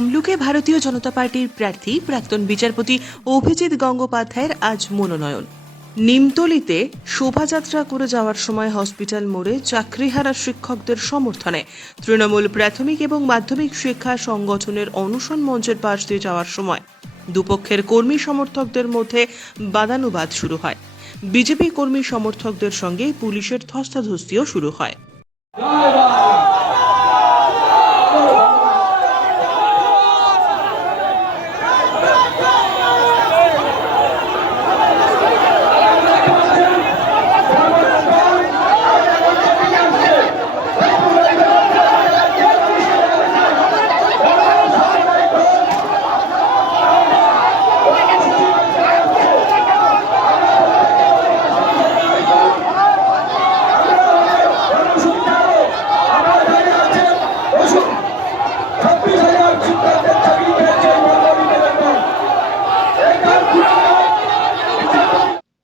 তমলুকে ভারতীয় জনতা পার্টির প্রার্থী প্রাক্তন বিচারপতি অভিজিৎ গঙ্গোপাধ্যায়ের আজ মনোনয়ন। নিমতলিতে শোভাযাত্রা করে যাওয়ার সময় হসপিটাল মোড়ে চাকরিহারা শিক্ষকদের সমর্থনে তৃণমূল প্রাথমিক এবং মাধ্যমিক শিক্ষা সংগঠনের অনশন মঞ্চের পাশ দিয়ে যাওয়ার সময় দুপক্ষের কর্মী সমর্থকদের মধ্যে বাদানুবাদ শুরু হয়। বিজেপি কর্মী সমর্থকদের সঙ্গে পুলিশের ধস্তাধস্তিও শুরু হয়।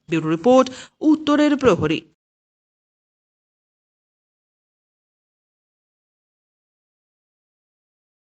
ব্যুরো রিপোর্ট, উত্তরের প্রহরী।